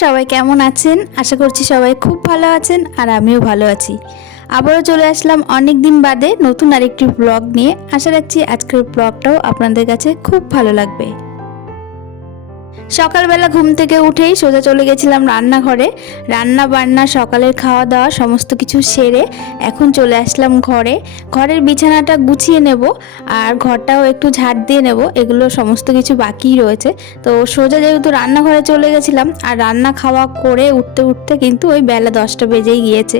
সবাই কেমন আছেন? আশা করছি সবাই খুব ভালো আছেন আর আমিও ভালো আছি। আবারও চলে আসলাম অনেক দিন বাদে নতুন আরেকটি ব্লগ নিয়ে। আশা রাখছি আজকের ব্লগটাও আপনাদের কাছে খুব ভালো লাগবে। সকালবেলা ঘুম থেকে উঠেই সোজা চলে গেছিলাম রান্নাঘরে। রান্না বান্না সকালের খাওয়া দাওয়া সমস্ত কিছু সেরে এখন চলে আসলাম ঘরে। ঘরের বিছানাটা গুছিয়ে নেব আর ঘরটাও একটু ঝাড় দিয়ে নেব, এগুলো সমস্ত কিছু বাকিই রয়েছে। তো সোজা যেহেতু রান্নাঘরে চলে গেছিলাম আর রান্না খাওয়া করে উঠতে উঠতে কিন্তু ওই বেলা 10টা বেজেই গিয়েছে।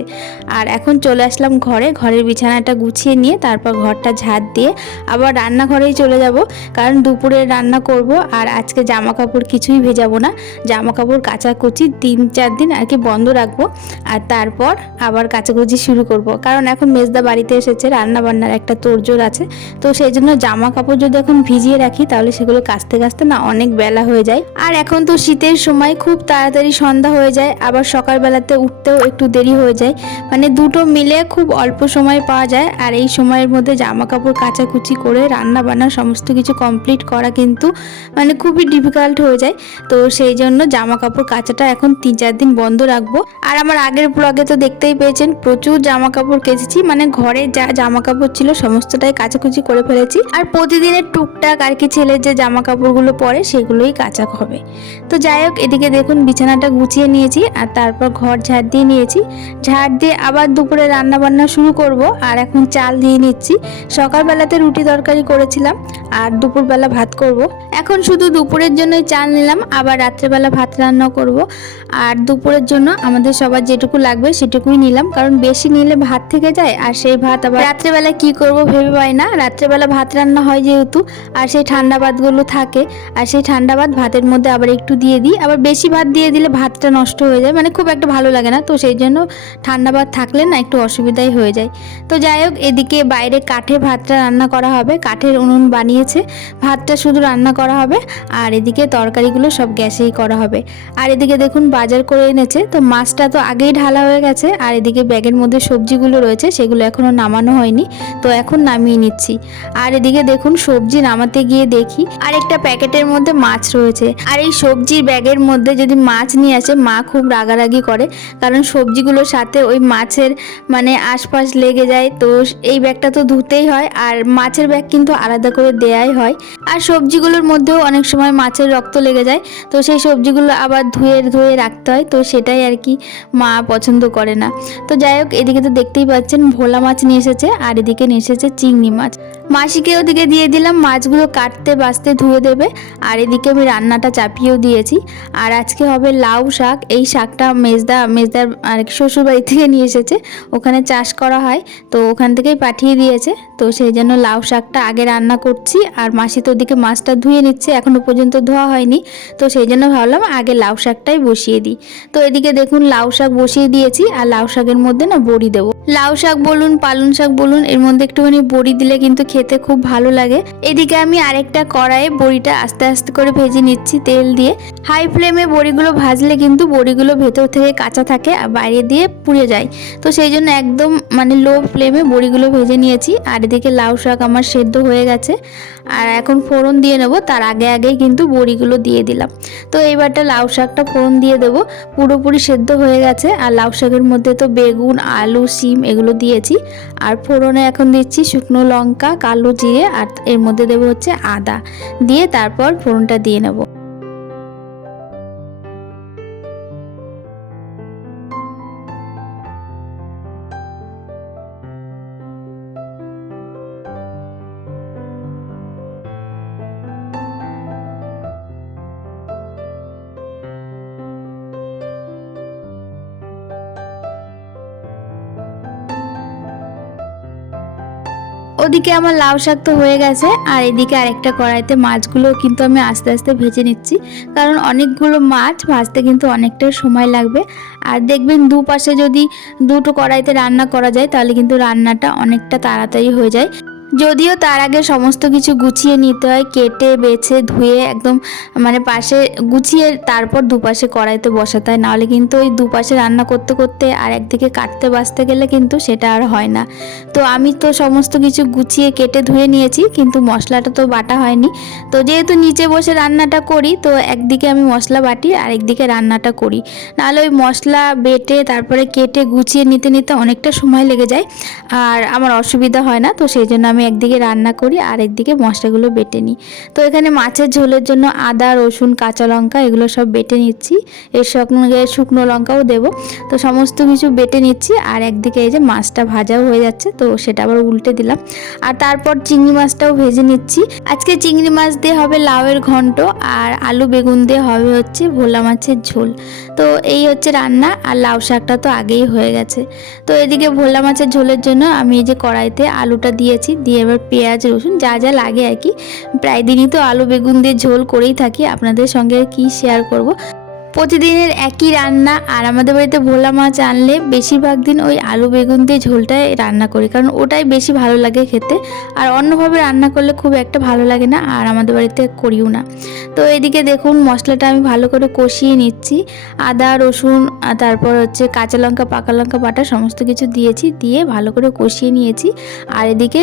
আর এখন চলে আসলাম ঘরে, ঘরের বিছানাটা গুছিয়ে নিয়ে তারপর ঘরটা ঝাড় দিয়ে আবার রান্নাঘরেই চলে যাব, কারণ দুপুরে রান্না করব। আর আজকে জামা কাপড় কিছুই ভেজাবো না, জামা কাপড় কাচাকুচি 3-4 দিন আর কি বন্ধ রাখবো, আর তারপর আবার কাচাকুচি শুরু করব। কারণ এখন মেজদা বাড়িতে এসেছে, রান্না বান্নার একটা তোড়জোড় আছে। তো সেই জন্য জামা কাপড় যদি এখন ভিজিয়ে রাখি তাহলে সেগুলো কাচতে কাচতে না অনেক বেলা হয়ে যায়। আর এখন তো শীতের সময় খুব তাড়াতাড়ি সন্ধ্যা হয়ে যায়, আবার সকালবেলাতে উঠতেও একটু দেরি হয়ে যায়। মানে দুটো মিলে খুব অল্প সময় পাওয়া যায়। আর এই সময়ের মধ্যে জামা কাপড় কাচাকুচি করে রান্না বান্না সমস্ত কিছু কমপ্লিট করা কিন্তু মানে খুবই ডিফিকাল্ট হয়ে যায়। তো সেই জন্য জামা কাপড় কাচাটা এখন 3-4 দিন বন্ধ রাখবো। আর আমার আগের ব্লগে তো দেখতেই পেয়েছেন প্রচুর জামা কাপড় কেচেছি, মানে ঘরে যা জামা কাপড় ছিল সমস্তটাই কাচাকুচি করে ফেলেছি। আর প্রতিদিনের টুকটাক আর কি ছেলের যে জামা কাপড়গুলো পরে সেগুলোই কাচা হবে। তো যাই হোক, এদিকে দেখুন বিছানাটা গুছিয়ে নিয়েছি আর তারপর ঘর ঝাড় দিয়ে নিয়েছি। ঝাড় দিয়ে আবার দুপুরে রান্না বান্না শুরু করব। আর এখন চাল দিয়ে নিচ্ছি। সকালবেলাতে রুটি তরকারি করেছিলাম আর দুপুরবেলা ভাত করব। এখন শুধু দুপুরের জন্যই চাল নিলাম, আবার রাত্রেবেলা ভাত রান্না করব। আর দুপুরের জন্য আমাদের সবার যেটুকু লাগবে সেটুকুই নিলাম, কারণ বেশি নিলে ভাত থেকে যায় আর সেই ভাত আবার রাত্রেবেলা কি করব ভেবে পাই না। রাত্রেবেলা ভাত রান্না হয় যেহেতু, আর সেই ঠান্ডা ভাতগুলো থাকে, আর সেই ঠান্ডা ভাত ভাতের মধ্যে আবার একটু দিয়ে দিই। আবার বেশি ভাত দিয়ে দিলে ভাতটা নষ্ট হয়ে যায়, মানে খুব একটা ভালো লাগে না। তো সেই জন্য ঠান্ডা ভাত থাকলে না একটু অসুবিধাই হয়ে যায়। তো যাই হোক, এদিকে বাইরে কাঠে ভাতটা রান্না করা হবে, কাঠের উনুন বানিয়েছে, ভাতটা শুধু রান্না করা হবে। আর এদিকে তরকারিগুলো সব গ্যাসেই করা হবে। আর এদিকে দেখুন বাজার করে এনেছে, তো মাছটা তো আগেই ঢালা হয়ে গেছে। আর এদিকে ব্যাগের মধ্যে সবজিগুলো রয়েছে, সেগুলো এখনো নামানো হয়নি, তো এখন নামিয়ে নিচ্ছি। আর এদিকে দেখুন সবজি নামাতে গিয়ে দেখি আর একটা প্যাকেটের মধ্যে মাছ রয়েছে। আর এই সবজির ব্যাগের মধ্যে যদি মাছ নিয়ে আসে মা খুব রাগারাগি করে, কারণ সবজিগুলোর সাথে ওই মাছের মানে আশপাশ লেগে যায়। তো এই ব্যাগটা তো ধুতেই হয়, আর মাছের ব্যাগ কিন্তু আলাদা করে দেয়াই হয়। আর সবজিগুলোর মধ্যেও অনেক সময় মাছের রক্ত লেগে যায়, তো সেই সবজিগুলো আবার ধুয়ে ধুয়ে রাখতে হয়। তো সেটাই আর কি মা পছন্দ করে না। তো যাই হোক, এদিকে তো দেখতেই পাচ্ছেন ভোলা মাছ নিয়ে এসেছে, আর এদিকে নিয়ে এসেছে চিংড়ি মাছ। মাসিকে ওদিকে দিয়ে দিলাম, মাছগুলো কাটতে বাছতে ধুয়ে দেবে। আর এদিকে আমি রান্নাটা চাপিয়েও দিয়েছি। আর আজকে হবে লাউ শাক। এই শাকটা মেজদার আর শ্বশুর বাড়ি থেকে নিয়ে এসেছে, ওখানে চাষ করা হয়, তো ওখান থেকেই পাঠিয়ে দিয়েছে। তো সেই জন্য লাউ শাকটা আগে রান্না করছি। আর মাসি তো ওদিকে মাছটা ধুয়ে নিচ্ছে, এখনো পর্যন্ত ধোয়া হয়নি। তো সেই জন্য ভাবলাম আগে লাউ শাকটাই বসিয়ে দিই। তো এদিকে দেখুন লাউ শাক বসিয়ে দিয়েছি, আর লাউ শাকের মধ্যে না বড়ি দেবো। লাউ শাক বলুন পালং শাক বলুন, এর মধ্যে একটুখানি বড়ি দিলে কিন্তু খেতে খুব ভালো লাগে। এদিকে আমি আরেকটা কড়াইয়ে বড়িটা আস্তে আস্তে করে ভেজে নিচ্ছি তেল দিয়ে। হাই ফ্লেমে বড়িগুলো ভাজলে কিন্তু বড়িগুলো ভেতর থেকে কাঁচা থাকে আর বাইরে দিয়ে পুড়ে যায়। তো সেই জন্য একদম মানে লো ফ্লেমে বড়িগুলো ভেজে নিয়েছি। আর এদিকে লাউ শাক আমার সেদ্ধ হয়ে গেছে, আর এখন ফোড়ন দিয়ে নেব। তার আগেই কিন্তু বড়িগুলো দিয়ে দিলাম। তো এইবারটা লাউ শাকটা ফোড়ন দিয়ে দেবো, পুরোপুরি সেদ্ধ হয়ে গেছে। আর লাউ শাকের মধ্যে তো বেগুন আলু সিম এগুলো দিয়েছি। আর ফোড়নে এখন দিচ্ছি শুকনো লঙ্কা কালো জিরে, আর এর মধ্যে দেবো হচ্ছে আদা, দিয়ে তারপর ফোড়নটা দিয়ে নেব। ওদিকে আমার লাউ শাক তো হয়ে গেছে, আর এদিকে আরেকটা কড়াইতে মাছগুলো কিন্তু আমি আস্তে আস্তে ভেজে নিচ্ছি, কারণ অনেকগুলো মাছ ভাজতে কিন্তু অনেকটাই সময় লাগবে। আর দেখবেন দুপাশে যদি দুটো কড়াইতে রান্না করা যায় তাহলে কিন্তু রান্নাটা অনেকটা তাড়াতাড়ি হয়ে যায়। যদিও তার আগে সমস্ত কিছু গুছিয়ে নিতে হয়, কেটে বেছে ধুয়ে একদম মানে পাশে গুছিয়ে তারপর দুপাশে কড়াইতে বসাতে হয়, নাহলে কিন্তু ওই দুপাশে রান্না করতে করতে আর একদিকে কাটতে বাছতে গেলে কিন্তু সেটা আর হয় না। তো আমি তো সমস্ত কিছু গুছিয়ে কেটে ধুয়ে নিয়েছি, কিন্তু মশলাটা তো বাটা হয়নি। তো যেহেতু নিচে বসে রান্নাটা করি, তো একদিকে আমি মশলা বাটি আর একদিকে রান্নাটা করি, নাহলে ওই মশলা বেটে তারপরে কেটে গুছিয়ে নিতে নিতে অনেকটা সময় লেগে যায় আর আমার অসুবিধা হয় না। তো সেই জন্য আমি একদিকে রান্না করি আর একদিকে মশলাগুলো বেটে নিই। তো এখানে মাছের ঝোলের জন্য আদা, রসুন, কাঁচা লঙ্কা এগুলো সব বেটে নিচ্ছি, এর সঙ্গে শুকনো লঙ্কাও দেবো। তো সমস্ত কিছু বেটে নিচ্ছি আর একদিকে এই যে মাছটা ভাজাও হয়ে যাচ্ছে, তো সেটা আবার উল্টে দিলাম। আর তারপর চিংড়ি মাছটাও ভেজে নিচ্ছি। আজকে চিংড়ি মাছ দিয়ে হবে লাউয়ের ঘন্ট, আর আলু বেগুন দিয়ে হবে হচ্ছে ভোলা মাছের ঝোল। তো এই হচ্ছে রান্না, আর লাউ শাকটা তো আগেই হয়ে গেছে। তো এদিকে ভোলা মাছের ঝোলের জন্য আমি এই যে কড়াইতে আলুটা দিয়েছি, দিয়ে এবার পেঁয়াজ রসুন যা যা লাগে আর কি। প্রায় দিনই তো আলু বেগুন দিয়ে ঝোল করেই থাকি, আপনাদের সঙ্গে কি শেয়ার করব। প্রতিদিনের একই রান্না, আর আমাদের বাড়িতে ভোলা মাছ আনলে বেশিরভাগ দিন ওই আলু বেগুন দিয়ে ঝোলটাই রান্না করি, কারণ ওটাই বেশি ভালো লাগে খেতে। আর অন্যভাবে রান্না করলে খুব একটা ভালো লাগে না, আর আমাদের বাড়িতে করিও না। তো এদিকে দেখুন মশলাটা আমি ভালো করে কষিয়ে নিচ্ছি। আদা, রসুন, তারপর হচ্ছে কাঁচা লঙ্কা, পাকা লঙ্কা বাটা সমস্ত কিছু দিয়েছি, দিয়ে ভালো করে কষিয়ে নিয়েছি। আর এদিকে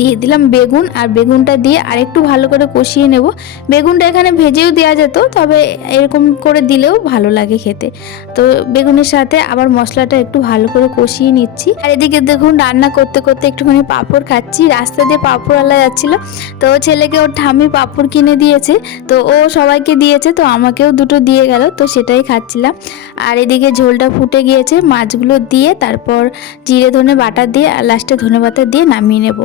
দিয়ে দিলাম বেগুন, আর বেগুনটা দিয়ে আরেকটু ভালো করে কষিয়ে নেব। বেগুনটা এখানে ভেজেও দেওয়া যেত, তবে এরকম করে দিলেও ভালো লাগে খেতে। তো বেগুনের সাথে আবার মশলাটা একটু ভালো করে কষিয়ে নিচ্ছি। আর এদিকে দেখুন রান্না করতে করতে একটুখানি পাঁপড় খাচ্ছি। রাস্তা দিয়ে পাঁপড়ওয়ালা যাচ্ছিল, তো ছেলেকে ওর ঠাম্মি পাঁপড় কিনে দিয়েছে, তো ও সবাইকে দিয়েছে, তো আমাকেও দুটো দিয়ে গেল, তো সেটাই খাচ্ছিলাম। আর এদিকে ঝোলটা ফুটে গিয়েছে, মাছগুলো দিয়ে তারপর জিরে ধনে বাটা দিয়ে আর লাস্টে ধনে পাতা দিয়ে নামিয়ে নেব।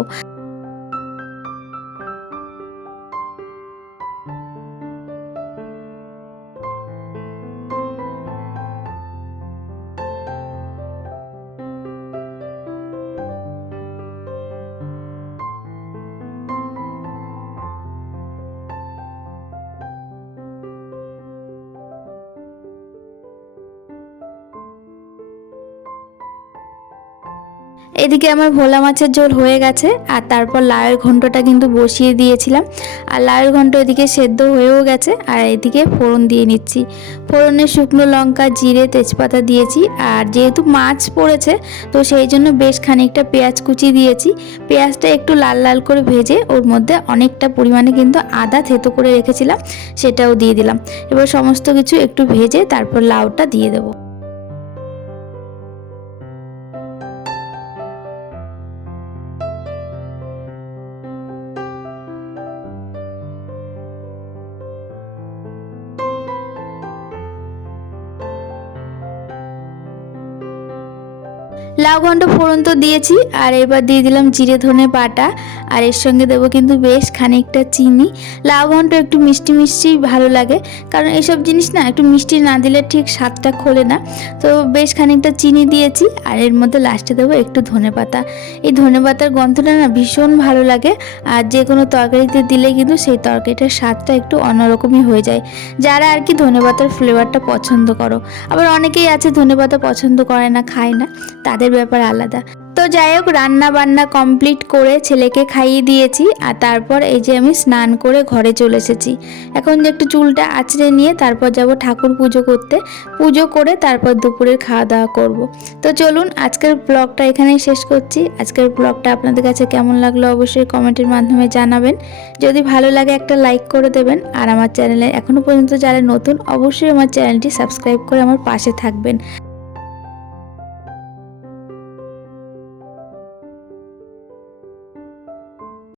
এদিকে আমার ভোলা মাছের ঝোল হয়ে গেছে, আর তারপর লাউয়ের ঘন্টটা কিন্তু বসিয়ে দিয়েছিলাম, আর লাউয়ের ঘন্ট এদিকে সেদ্ধ হয়েও গেছে। আর এদিকে ফোড়ন দিয়ে নিচ্ছি। ফোড়নে শুকনো লঙ্কা, জিরে, তেজপাতা দিয়েছি, আর যেহেতু মাছ পড়েছে তো সেই জন্য বেশ খানিকটা পেঁয়াজ কুচি দিয়েছি। পেঁয়াজটা একটু লাল লাল করে ভেজে ওর মধ্যে অনেকটা পরিমাণে কিন্তু আদা থেতো করে রেখেছিলাম, সেটাও দিয়ে দিলাম। এবার সমস্ত কিছু একটু ভেজে তারপর লাউটা দিয়ে দেবো। লাউ ঘন্ট ফোড়ন তো দিয়েছি, আর এবার দিয়ে দিলাম জিরে ধনে বাটা, আর এর সঙ্গে দেবো কিন্তু বেশ খানিকটা চিনি। লাউ ঘন্ট একটু মিষ্টি মিষ্টি ভালো লাগে, কারণ এইসব জিনিস না একটু মিষ্টি না দিলে ঠিক স্বাদটা খোলে না। তো বেশ খানিকটা চিনি দিয়েছি, আর এর মধ্যে লাস্টে দেবো একটু ধনে পাতা। এই ধনে পাতার গন্ধটা না ভীষণ ভালো লাগে, আর যে কোনো তরকারিতে দিলে কিন্তু সেই তরকারিটার স্বাদটা একটু অন্যরকমই হয়ে যায়। যারা আর কি ধনে পাতার ফ্লেভারটা পছন্দ করো, আবার অনেকেই আছে ধনে পাতা পছন্দ করে না, খায় না, তাদের ব্যাপার আলাদা। তো যাই হোক রান্না বান্না কমপ্লিট করে ছেলেকে খাইয়ে দিয়েছি, আর তারপর এই যে আমি স্নান করে ঘরে চলে এসেছি। এখন যে একটু চুলটা আঁচড়ে নিয়ে তারপর যাব ঠাকুর পুজো করতে। পুজো করে তারপর দুপুরের খাওয়া দাওয়া করব। তো চলুন আজকের ব্লগটা এখানেই শেষ করছি। আজকের ব্লগটা আপনাদের কাছে কেমন লাগলো অবশ্যই কমেন্টের মাধ্যমে জানাবেন। যদি ভালো লাগে একটা লাইক করে দেবেন, আর আমার চ্যানেলে এখনও পর্যন্ত যারা নতুন অবশ্যই আমার চ্যানেলটি সাবস্ক্রাইব করে আমার পাশে থাকবেন।